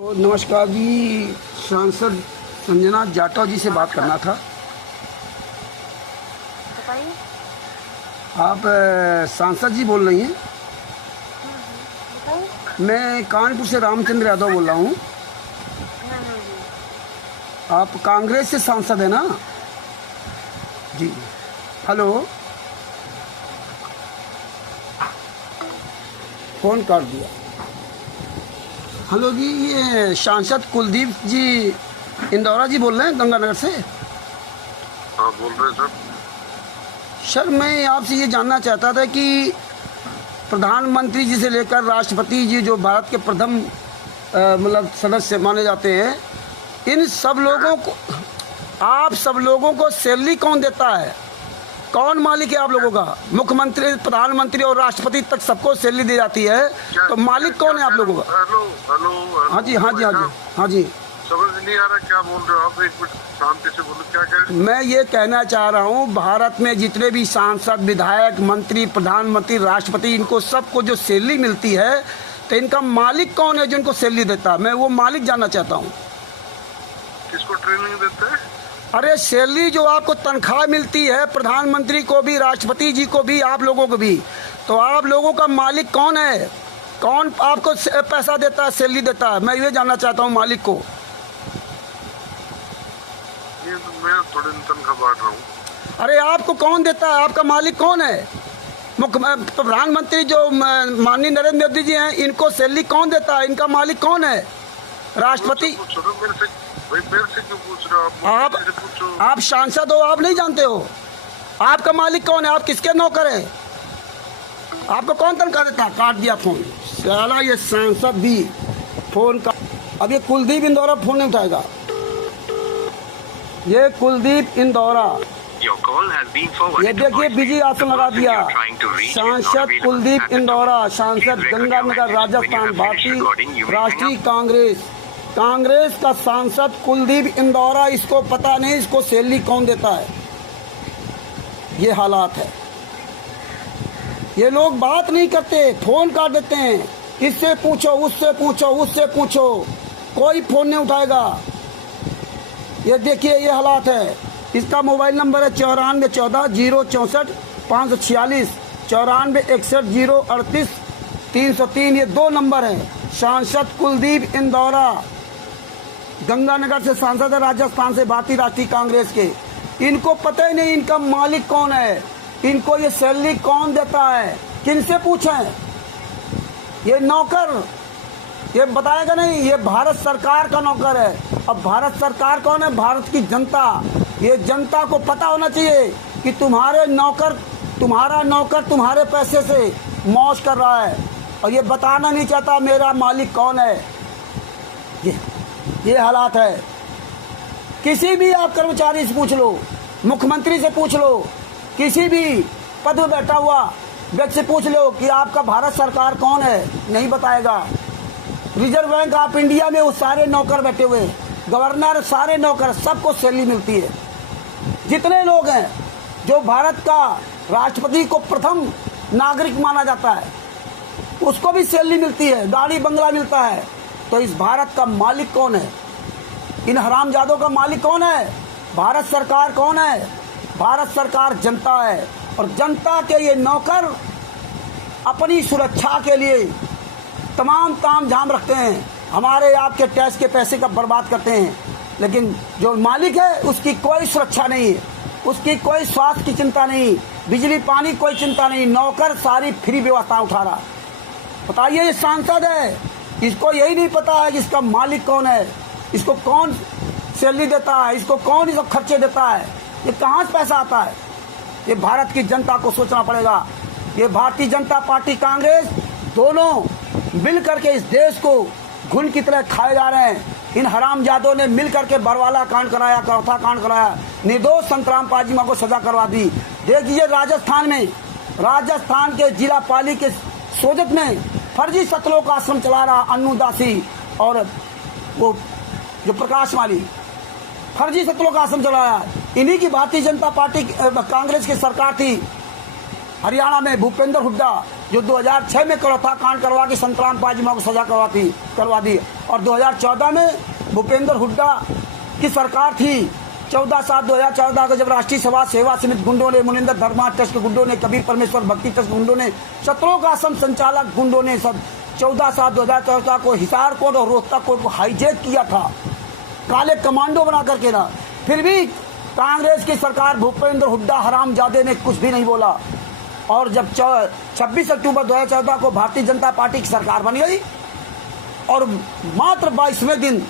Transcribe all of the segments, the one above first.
तो नमस्कार जी, सांसद संजना जाटव जी से बात करना था। बताइए। आप सांसद जी बोल रही हैं? बताइए। मैं कानपुर से रामचंद्र यादव बोल रहा हूँ। आप कांग्रेस से सांसद है ना जी? हेलो, फोन काट दिया। हेलो जी, ये सांसद कुलदीप जी इंदौरा जी बोल रहे हैं गंगानगर से? हाँ, बोल रहे सर। सर, मैं आपसे ये जानना चाहता था कि प्रधानमंत्री जी से लेकर राष्ट्रपति जी, जो भारत के प्रथम मतलब सदस्य माने जाते हैं, इन सब लोगों को, आप सब लोगों को सैलरी कौन देता है? कौन मालिक है आप लोगों का? मुख्यमंत्री, प्रधानमंत्री और राष्ट्रपति तक सबको सैलरी दी जाती है, तो मालिक कौन है आप लोगों का? Hello hello. हाँ जी, हाँ जी, हाँ जी, हाँ जी। समझ नहीं आ रहा क्या बोल रहे हो आप? एक मिनट शांति से बोलो, क्या कह रहे हैं? मैं ये कहना चाह रहा हूँ, भारत में जितने भी सांसद, विधायक, मंत्री, प्रधानमंत्री, राष्ट्रपति, इनको सबको जो सैलरी मिलती है, तो इनका मालिक कौन है जो इनको सैलरी देता है? मैं वो मालिक जानना चाहता हूँ। किसको ट्रेनिंग देते हैं? अरे सैलरी जो आपको तनख्वाह मिलती है, प्रधानमंत्री को भी, राष्ट्रपति जी को भी, आप लोगों को भी, तो आप लोगों का मालिक कौन है? कौन आपको पैसा देता है, सैलरी देता है? मैं ये जानना चाहता हूँ मालिक को। ये तो मैं थोड़ी तनख्वाह बांट रहा हूँ। अरे आपको कौन देता है? आपका मालिक कौन है? प्रधानमंत्री जो माननीय नरेंद्र मोदी जी हैं, इनको सैलरी कौन देता है? इनका मालिक कौन है? राष्ट्रपति। मेरे से क्यों पूछ रहे हो आप? आप सांसद हो, आप नहीं जानते हो आपका मालिक कौन है? आप किसके नौकर हैं? आपको कौन तनख्वाह देता है? काट दिया फोन साला, ये सांसद भी फोन का। अब ये कुलदीप इंदौरा फोन नहीं उठाएगा। ये कुलदीप इंदौरा, ये देखिए बिजी ऑप्शन लगा दिया। सांसद कुलदीप इंदौरा, सांसद गंगानगर, राजस्थान, भारतीय राष्ट्रीय कांग्रेस का सांसद कुलदीप इंदौरा। इसको पता नहीं इसको सैलरी कौन देता है। ये हालात है। ये लोग बात नहीं करते, फोन काट देते हैं। इससे पूछो, उससे पूछो, उससे पूछो, कोई फोन नहीं उठाएगा। ये देखिए, ये हालात है। इसका मोबाइल नंबर है 9414 064 546, 9461 038 303। ये 2 नंबर है। सांसद कुलदीप इंदौरा गंगानगर से सांसद है, राजस्थान से, भारतीय राष्ट्रीय कांग्रेस के। इनको पता ही नहीं इनका मालिक कौन है, इनको ये सैलरी कौन देता है। किनसे पूछें? ये नौकर ये बताएगा नहीं। ये भारत सरकार का नौकर है। अब भारत सरकार कौन है? भारत की जनता। ये जनता को पता होना चाहिए कि तुम्हारा नौकर तुम्हारे पैसे से मौज कर रहा है, और ये बताना नहीं चाहता मेरा मालिक कौन है। ये हालात है। किसी भी आप कर्मचारी से पूछ लो, मुख्यमंत्री से पूछ लो, किसी भी पद में बैठा हुआ व्यक्ति से पूछ लो कि आपका भारत सरकार कौन है, नहीं बताएगा। रिजर्व बैंक ऑफ इंडिया में वो सारे नौकर बैठे हुए, गवर्नर, सारे नौकर, सबको सैलरी मिलती है। जितने लोग हैं, जो भारत का राष्ट्रपति को प्रथम नागरिक माना जाता है, उसको भी सैलरी मिलती है, गाड़ी बंगला मिलता है। तो इस भारत का मालिक कौन है? इन हरामजादों का मालिक कौन है? भारत सरकार कौन है? भारत सरकार जनता है, और जनता के ये नौकर अपनी सुरक्षा के लिए तमाम तामझाम रखते हैं। हमारे आपके टैक्स के पैसे का बर्बाद करते हैं, लेकिन जो मालिक है उसकी कोई सुरक्षा नहीं है, उसकी कोई स्वास्थ्य की चिंता नहीं, बिजली पानी कोई चिंता नहीं। नौकर सारी फ्री व्यवस्था उठा रहा। बताइए, ये सांसद है, इसको यही नहीं पता है कि इसका मालिक कौन है, इसको कौन सैलरी देता है, इसको कौन ये सब खर्चे देता है, ये कहाँ से पैसा आता है। ये भारत की जनता को सोचना पड़ेगा। ये भारतीय जनता पार्टी, कांग्रेस, दोनों मिल करके इस देश को घुन की तरह खाए जा रहे हैं। इन हरामजादों ने मिल करके बरवाला कांड कराया, कौथा कांड कराया, निर्दोष संतराम पाजीमा को सजा करवा दी। देखिए राजस्थान के जिला पाली के सोजत में फर्जी सतलों का आश्रम चला रहा अन्नू दासी और वो जो प्रकाश माली, फर्जी सतलों का आश्रम चलाया। इन्हीं की भारतीय जनता पार्टी कांग्रेस की सरकार थी। हरियाणा में भूपेंद्र हुड्डा जो 2006 में था कांड करवा के संतराम पाजीमा को सजा करवा दी। और 2014 में भूपेंद्र हुड्डा की सरकार थी। 14/7/2014 को जब राष्ट्रीय सभा सेवा समिति गुंडों ने, मुनिंदर धर्मा ट्रस्ट के गुंडों ने, कबीर परमेश्वर भक्ति ट्रस्ट गुंडों ने, सतलोक आश्रम संचालक गुंडों ने सब 14/7/2014 को हिसार कोट और रोहतक कोट को हाईजैक किया था, काले कमांडो बना करके ना। फिर भी कांग्रेस की सरकार भूपेंद्र हुड्डा हरामजादे ने कुछ भी नहीं बोला। और जब 26 अक्टूबर 2014 को भारतीय जनता पार्टी की सरकार बन गई और मात्र 22वें दिन,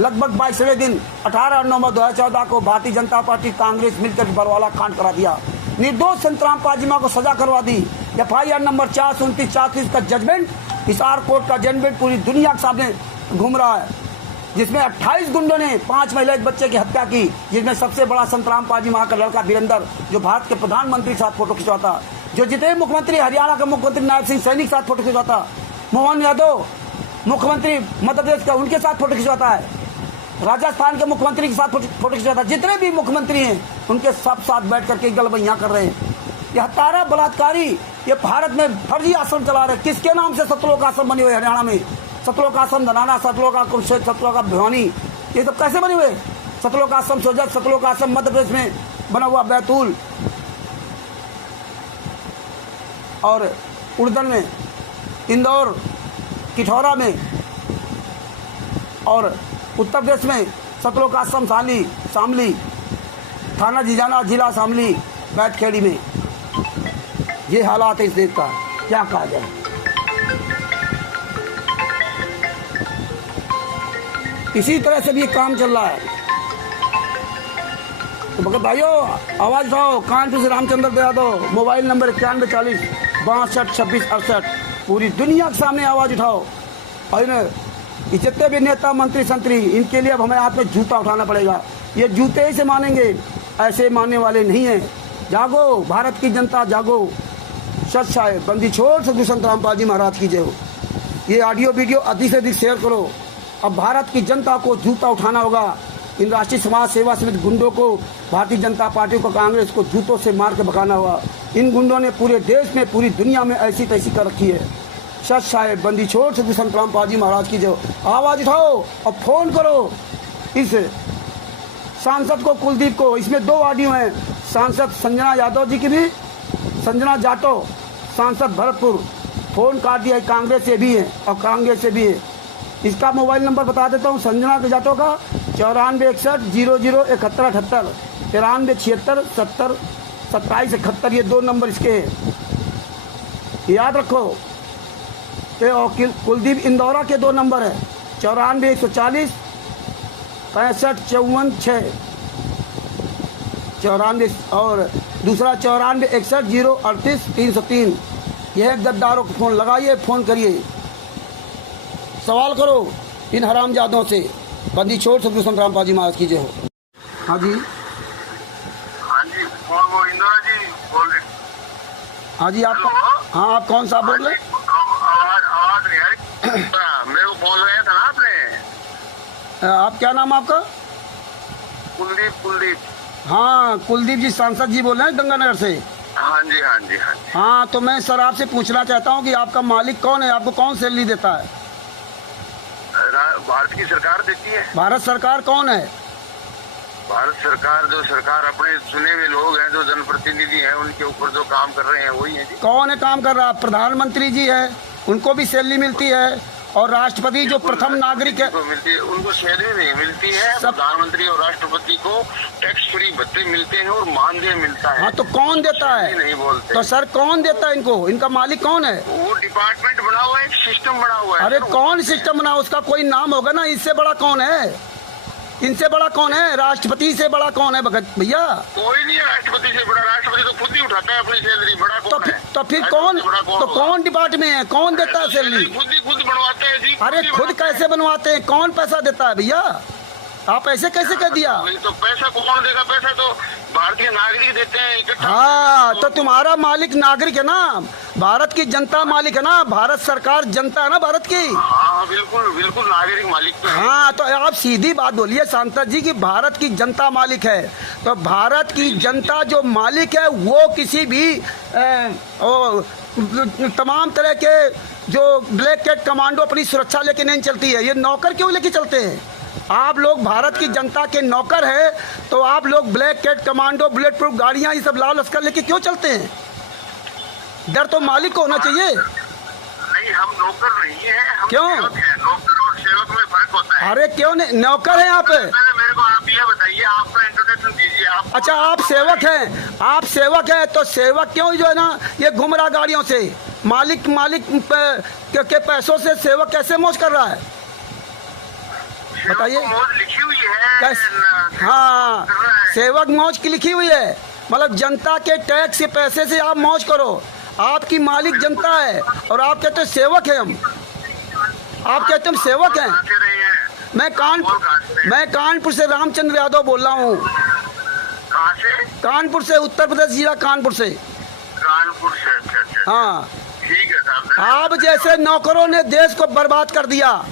लगभग 22वें दिन 18 नवंबर 2014 को भारतीय जनता पार्टी कांग्रेस मिलकर बरवाला कांड करा दिया। निर्दोष संतराम पाजीमा को सजा करवा दी। FIR नंबर 429/34 का जजमेंट, हिसार कोर्ट का जजमेंट पूरी दुनिया के सामने घूम रहा है, जिसमें 28 गुंडों ने 5 महिला एक बच्चे की हत्या की, जिसमें सबसे बड़ा संतराम पाजीमा का लड़का वीरेंद्र, जो भारत के प्रधानमंत्री के साथ फोटो खिंचवाता, जो जितने मुख्यमंत्री, हरियाणा के मुख्यमंत्री नायब सिंह सैनी के साथ फोटो खिंचवाता, मोहन यादव मुख्यमंत्री मध्य प्रदेश का, उनके साथ फोटो खिंचवाता है, राजस्थान के मुख्यमंत्री के साथ फोटो खिंचवाता, जितने भी मुख्यमंत्री हैं उनके सब साथ बैठ करके गलबैया कर रहे हैं। ये हत्यारा बलात्कारी ये भारत में फर्जी आश्रम चला रहे। किसके नाम से सतलोक आश्रम बने हुए हरियाणा में? सतलोक आश्रम धनाना, सतलोक आश्रम सतलोक भिवानी, ये सब कैसे बने हुए? सतलोक आश्रम सोजत, सतलोक आश्रम मध्य प्रदेश में बना हुआ बैतूल और उड़दन में, इंदौर, किठौरा में, और उत्तर प्रदेश में सतलोक आश्रम शामली, थाना जिजाना, जिला शामली, बैतखेड़ी में। ये हालात है इस देश का, क्या कहा जाए। इसी तरह से भी काम चल रहा है। तो मगर भाइयों आवाज उठाओ, कानपुर से रामचंद्र यादव, मोबाइल नंबर 9140 62 26 68। पूरी दुनिया के सामने आवाज उठाओ। और जितने भी नेता मंत्री संतरी, इनके लिए अब हमें हाथ में जूता उठाना पड़ेगा। ये जूते ही से मानेंगे, ऐसे मानने वाले नहीं हैं। जागो भारत की जनता, जागो। सच है, बंदी छोड़ सदगुरु संतराम पाजी महाराज की जय हो। ये ऑडियो वीडियो अधिक से अधिक शेयर करो। अब भारत की जनता को जूता उठाना होगा। इन राष्ट्रीय समाज सेवा समिति गुंडों को, भारतीय जनता पार्टी को, कांग्रेस को जूतों से मार के भगाना होगा। इन गुंडों ने पूरे देश में, पूरी दुनिया में ऐसी तैसी कर रखी है। सच साहेब, बंदी छोड़ सदगुरु संतराम पाजी महाराज की जय। आवाज उठाओ और फोन करो इस सांसद को, कुलदीप को। इसमें 2 ऑडियो हैं, सांसद संजना यादव जी की भी, संजना जाटो, सांसद भरतपुर। फोन काट दिया, कांग्रेस से भी है और कांग्रेस से भी है। इसका मोबाइल नंबर बता देता हूँ, संजना के जाटो का 9461 00 71 78, 93 76 70 27 71। ये 2 नंबर इसके हैं, याद रखो। और कुलदीप इंदौरा के 2 नंबर है, 94 140 65 54 6 94, और दूसरा 94 61 0 38 303। यह गद्दारों को फोन लगाइए, फोन करिए, सवाल करो इन हरामजादों से। बंदी छोड़ सदगुरु संतराम पाजी महाराज की जय हो। हाँ जी, हाँ जी, कौन? वो इंदिरा जी बोल रहे? हाँ जी, आप? हाँ, आप कौन सा बोल रहे? आवाज नहीं आई। मेरे को फोन लगाया था ना आपने। आप क्या नाम आपका? कुलदीप। हाँ, कुलदीप जी सांसद जी बोल रहे हैं गंगानगर से। हाँ जी, हाँ जी, हाँ जी। हाँ, तो मैं सर आपसे पूछना चाहता हूँ कि आपका मालिक कौन है? आपको कौन सैलरी देता है? भारत की सरकार देती है। भारत सरकार कौन है? भारत सरकार, जो सरकार अपने चुने हुए लोग हैं, जो जनप्रतिनिधि हैं, उनके ऊपर जो काम कर रहे हैं वही है जी। कौन है काम कर रहा है? प्रधानमंत्री जी है, उनको भी सैलरी मिलती है, और राष्ट्रपति जो प्रथम नागरिक है मिलती है, उनको सैलरी नहीं मिलती है। प्रधानमंत्री और राष्ट्रपति को टैक्स फ्री भत्ते मिलते हैं और मानदेय मिलता है। हाँ, तो कौन देता है? नहीं बोलते। तो सर कौन देता है इनको? इनका मालिक कौन है? वो डिपार्टमेंट बना हुआ है, एक सिस्टम बना हुआ है। अरे कौन सिस्टम बना? उसका कोई नाम होगा ना। इससे बड़ा कौन है? इनसे बड़ा कौन है? राष्ट्रपति से बड़ा कौन है भगत भैया? कोई नहीं है राष्ट्रपति से बड़ा। राष्ट्रपति तो खुद ही उठाता है अपनी सैलरी। बड़ा कौन है? तो फिर कौन डिपार्टमेंट है? कौन देता है सैलरी? खुद बनवाते हैं जी। अरे खुद कैसे बनवाते हैं? कौन पैसा देता है भैया? आप ऐसे कैसे कह दिया? तो पैसा कौन देगा? पैसा तो भारतीय नागरिक देते हैं इकट्ठा। हाँ, तो तुम्हारा मालिक नागरिक है ना, भारत की जनता मालिक है ना, भारत सरकार जनता है ना भारत की। हाँ बिल्कुल बिल्कुल, नागरिक मालिक तो है। हाँ, तो आप सीधी बात बोलिए सांसद जी की भारत की जनता मालिक है, तो भारत की जनता जो मालिक है वो किसी भी तमाम तरह के जो ब्लैक कैट कमांडो अपनी सुरक्षा लेके नहीं चलती है, ये नौकर क्यों लेके चलते हैं? आप लोग भारत की जनता के नौकर हैं, तो आप लोग black cat commando, bullet proof गाड़ियां, ये सब लाल लश्कर लेके क्यों चलते हैं? डर तो मालिक को होना चाहिए। नहीं, हम नौकर नहीं है, हम क्यों? सेवक हैं। नौकर और सेवक में फर्क होता है। अरे क्यों नहीं, नौकर हैं आप। पहले मेरे को आप ये बताइए, आपका इंट्रोडक्शन दीजिए आप। अच्छा, आप सेवक हैं, आप सेवक हैं, तो सेवक क्यों जो है ना ये घूम रहा गाड़ियों से? मालिक के पैसों से सेवक कैसे मौज कर रहा है बताइए? मौज लिखी हुई है। हाँ, सेवक मौज की लिखी हुई है, मतलब जनता के टैक्स के पैसे से आप मौज करो। आपकी मालिक जनता है और आप कहते हैं सेवक हैं हम, आप कहते हैं हम सेवक हैं। मैं कानपुर से रामचंद्र यादव बोल रहा हूँ। कहाँ से? कानपुर से, उत्तर प्रदेश जिला कानपुर से। कानपुर से? अच्छा। हाँ, ठीक है साहब। आप जैसे नौकरों ने देश को बर्बाद कर दिया,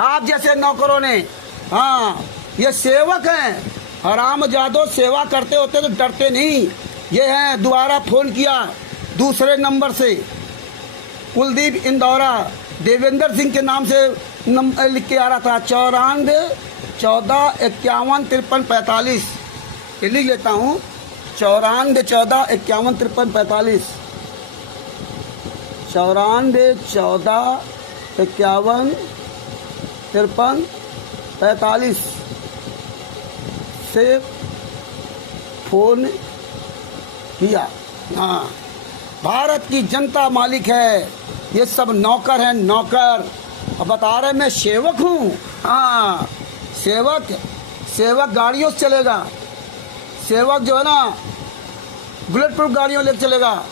आप जैसे नौकरों ने। हाँ, ये सेवक हैं, हरामजादो सेवा करते होते तो डरते नहीं। ये हैं, दोबारा फोन किया दूसरे नंबर से, कुलदीप इंदौरा, देवेंद्र सिंह के नाम से लिख के आ रहा था, 94 14 51 53 45। ये लिख लेता हूँ, 94 14 51 53 45, 94 14 51 53 45 से फोन किया। हाँ, भारत की जनता मालिक है, ये सब नौकर हैं, नौकर। अब बता रहे मैं सेवक हूँ। हाँ, सेवक गाड़ियों से चलेगा, सेवक जो है ना बुलेट प्रूफ गाड़ियों लेकर चलेगा।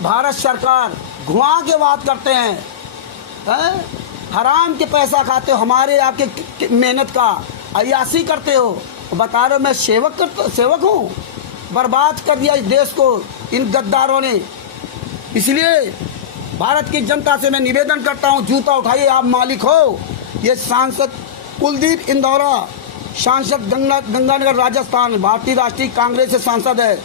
भारत सरकार घुमा के बात करते हैं, हराम के पैसा खाते हो, हमारे आपके मेहनत का अय्यासी करते हो। बता रहे मैं सेवक हूँ। बर्बाद कर दिया इस देश को इन गद्दारों ने। इसलिए भारत की जनता से मैं निवेदन करता हूँ, जूता उठाइए, आप मालिक हो। ये सांसद कुलदीप इंदौरा, सांसद गंगानगर राजस्थान, भारतीय राष्ट्रीय कांग्रेस से सांसद है।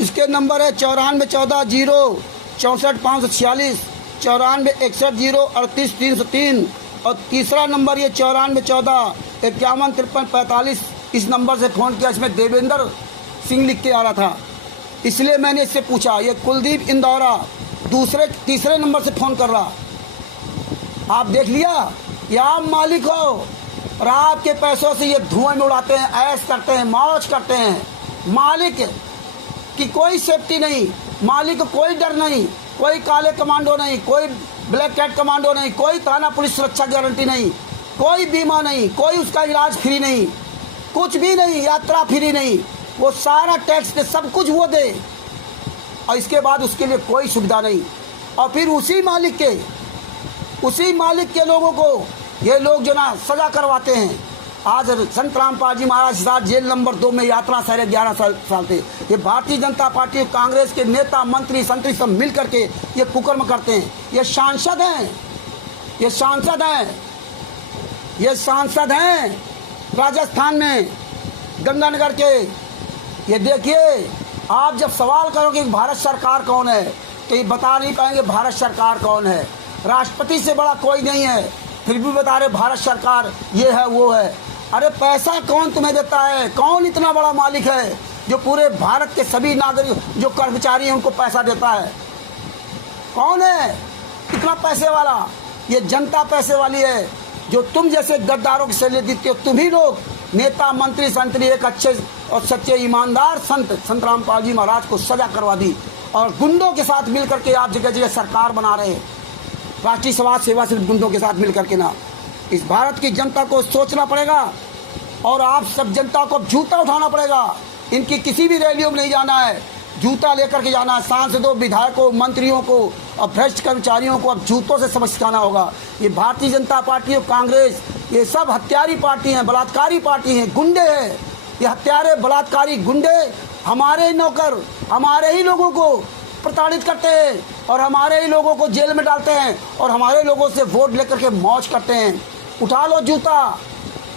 इसके नंबर है 94 14 0 64 546, 94 61 0 38 303, और तीसरा नंबर ये 94 14 51 53 45। इस नंबर से फ़ोन किया, इसमें देवेंद्र सिंह लिख के आ रहा था, इसलिए मैंने इससे पूछा। ये कुलदीप इंदौरा तीसरे नंबर से फ़ोन कर रहा। आप देख लिया, ये आप मालिक हो और आपके पैसों से ये धुएं में उड़ाते हैं, ऐश करते हैं, मौज करते हैं। मालिक की कोई सेफ्टी नहीं, मालिक को कोई डर नहीं, कोई काले कमांडो नहीं, कोई ब्लैक कैट कमांडो नहीं, कोई थाना पुलिस सुरक्षा गारंटी नहीं, कोई बीमा नहीं, कोई उसका इलाज फ्री नहीं, कुछ भी नहीं, यात्रा फ्री नहीं। वो सारा टैक्स दे, सब कुछ वो दे, और इसके बाद उसके लिए कोई सुविधा नहीं। और फिर उसी मालिक के लोगों को ये लोग जो ना सजा करवाते हैं। आज संत रामपाल जी महाराज के साथ जेल नंबर 2 में यात्रा सारे 11 साल थे। ये भारतीय जनता पार्टी और कांग्रेस के नेता मंत्री संतरी सब मिल करके ये कुकर्म करते हैं। ये सांसद हैं राजस्थान में, गंगानगर के। ये देखिए, आप जब सवाल करोगे कि भारत सरकार कौन है, तो ये बता नहीं पाएंगे भारत सरकार कौन है। राष्ट्रपति से बड़ा कोई नहीं है, फिर भी बता रहे भारत सरकार ये है वो है। अरे पैसा कौन तुम्हें देता है? कौन इतना बड़ा मालिक है जो पूरे भारत के सभी नागरिक जो कर्मचारी हैं उनको पैसा देता है? कौन है इतना पैसे वाला? ये जनता पैसे वाली है, जो तुम जैसे गद्दारों की सैल्य देते हो। तुम ही लोग नेता मंत्री संतरी एक अच्छे और सच्चे ईमानदार संत रामपाल जी महाराज को सजा करवा दी, और गुंडों के साथ मिल करके आप जगह जगह सरकार बना रहे हैं। राष्ट्रीय समाज सेवा से गुंडों के साथ मिल करके ना, इस भारत की जनता को सोचना पड़ेगा, और आप सब जनता को जूता उठाना पड़ेगा। इनकी किसी भी रैलियों में नहीं जाना है, जूता लेकर के जाना है। सांसदों, विधायकों, मंत्रियों को और भ्रष्ट कर्मचारियों को अब जूतों से सबक सिखाना होगा। ये भारतीय जनता पार्टी और कांग्रेस, ये सब हत्यारी पार्टी हैं, बलात्कारी पार्टी हैं, गुंडे हैं। ये हत्यारे बलात्कारी गुंडे हमारे ही नौकर, हमारे ही लोगों को प्रताड़ित करते हैं और हमारे ही लोगों को जेल में डालते हैं और हमारे लोगों से वोट लेकर के मौज करते हैं। उठा लो जूता।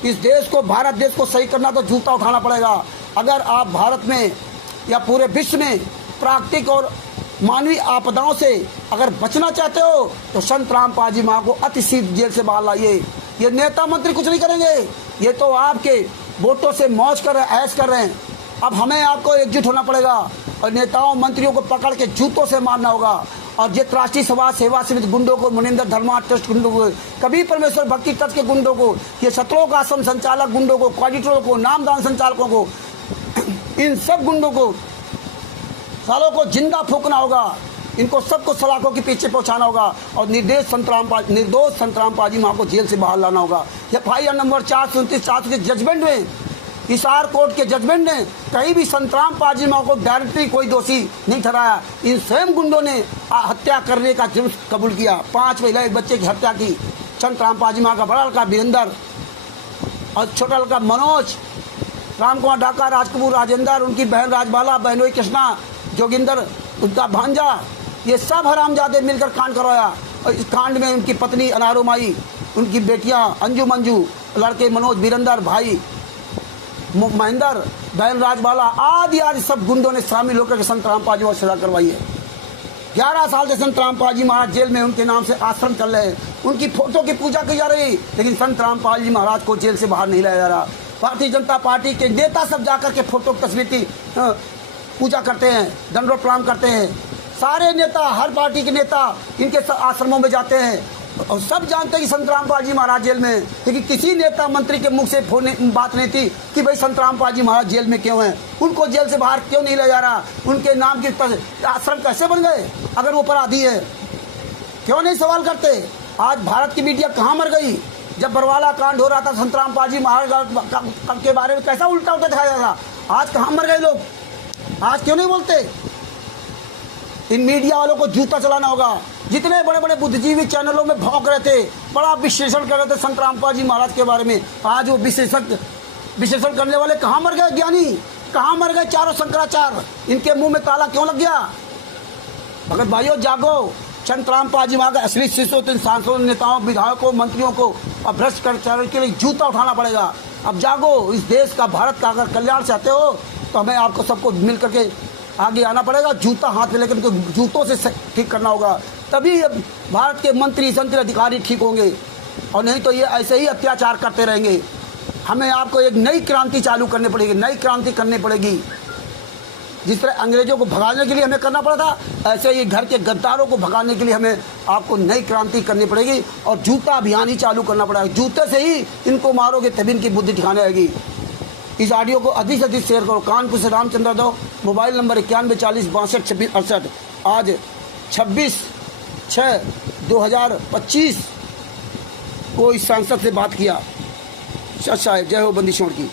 इस देश को, भारत देश को सही करना तो जूता उठाना पड़ेगा। अगर आप भारत में या पूरे विश्व में प्राकृतिक और मानवीय आपदाओं से अगर बचना चाहते हो तो संत रामपाल जी मां को अति शीघ्र जेल से बाहर लाइए। ये नेता मंत्री कुछ नहीं करेंगे, ये तो आपके वोटों से मौज कर रहे हैं, ऐश कर रहे हैं। अब हमें आपको एकजुट होना पड़ेगा और नेताओं मंत्रियों को पकड़ के जूतों से मारना होगा। और जित राष्ट्रीय समाज सेवा समिति गुंडों को, मुनिंदर धर्मा ट्रस्ट गुंडों को, कबीर परमेश्वर भक्ति ट्रस्ट के गुंडों को, ये सत्रों आश्रम संचालक गुंडों को, क्वाडिटरों को, नामदान संचालकों को, इन सब गुंडों को, सालों को जिंदा फूंकना होगा। इनको सबको सलाखों के पीछे पहुंचाना होगा और निर्दोष संत रामपाल जी मां को जेल से बाहर लाना होगा। FIR नंबर 429 के जजमेंट में, हिसार कोर्ट के जजमेंट ने कहीं भी संत रामपाल जी मां को डायरेक्टली कोई दोषी नहीं ठहराया। इन स्वयं गुंडों ने हत्या करने का जुर्म कबूल किया। 5 महिला, एक बच्चे की हत्या की। संत रामपाल जी मां का बड़ा लड़का वीरेंद्र और छोटा लड़का मनोज, राम कुमार डाका, राजकपूर राजेंद्र, उनकी बहन राजबाला, बहनोई कृष्णा, जोगिंदर, उनका भांजा, ये सब हरामजादे मिलकर कांड करवाया। और इस कांड में उनकी पत्नी अनारोमाई, उनकी बेटियां अंजू मंजू, लड़के मनोज, वीरेंद्र, भाई महेंद्र, बहन राजबाला आदि सब गुंडों ने शामिल होकर के संत रामपाल जी को सजा करवाई है। 11 साल से संत रामपाल जी महाराज जेल में, उनके नाम से आश्रम चल रहे हैं, उनकी फोटो की पूजा की जा रही, लेकिन संत रामपाल जी महाराज को जेल से बाहर नहीं लाया जा रहा। भारतीय जनता पार्टी के नेता सब जाकर के फोटो की तस्वीर की पूजा करते हैं, दंडवत प्रणाम करते हैं। सारे नेता, हर पार्टी के नेता इनके आश्रमों में जाते हैं और सब जानते हैं कि संत रामपाल जी महाराज जेल में, लेकिन किसी नेता मंत्री के मुख से बात नहीं थी कि भाई संत रामपाल जी महाराज जेल में क्यों हैं, उनको जेल से बाहर क्यों नहीं लाया जा रहा, उनके नाम के आश्रम कैसे बन गए अगर वो अपराधी है, क्यों नहीं सवाल करते। आज भारत की मीडिया कहाँ मर गई? जब बरवाला कांड हो रहा था, संत रामपाल जी महाराज के बारे में कैसा उल्टा उल्टा दिखाया जा रहा, आज कहाँ मर गए लोग? आज क्यों नहीं बोलते? इन मीडिया वालों को जूता चलाना होगा। जितने बड़े बड़े बुद्धिजीवी चैनलों में भौंक रहे थे, बड़ा विश्लेषण कर रहे थे संत रामपाल जी महाराज के बारे में, आज वो विश्लेषण करने वाले कहाँ मर गए? ज्ञानी कहाँ मर गए? चारों शंकराचार्य, इनके मुंह में ताला क्यों लग गया? भगत भाइयों जागो। संत रामपाल जी महाराज असली शिष्यों, सांसदों, नेताओं, विधायकों, मंत्रियों को अब भ्रष्टाचार के लिए जूता उठाना पड़ेगा। अब जागो। इस देश का, भारत का अगर कल्याण चाहते हो तो हमें आपको सबको मिल करके आगे आना पड़ेगा। जूता हाथ में लेकर उनको जूतों से ठीक करना होगा, तभी भारत के मंत्री, संतरी, अधिकारी ठीक होंगे, और नहीं तो ये ऐसे ही अत्याचार करते रहेंगे। हमें आपको एक नई क्रांति चालू करनी पड़ेगी, नई क्रांति करनी पड़ेगी। जिस तरह अंग्रेजों को भगाने के लिए हमें करना पड़ा था, ऐसे ही घर के गद्दारों को भगाने के लिए हमें आपको नई क्रांति करनी पड़ेगी और जूता अभियान ही चालू करना पड़ेगा। जूते से ही इनको मारोगे तभी इनकी बुद्धि ठिकाने आएगी। इस ऑडियो को अधिक से अधिक शेयर करो। कानपुर से रामचंद्र दो, मोबाइल नंबर 91 40 62 26 68। आज 26/6/2025 को इस सांसद से बात किया। सच साहेब, जय हो बंदिशों की।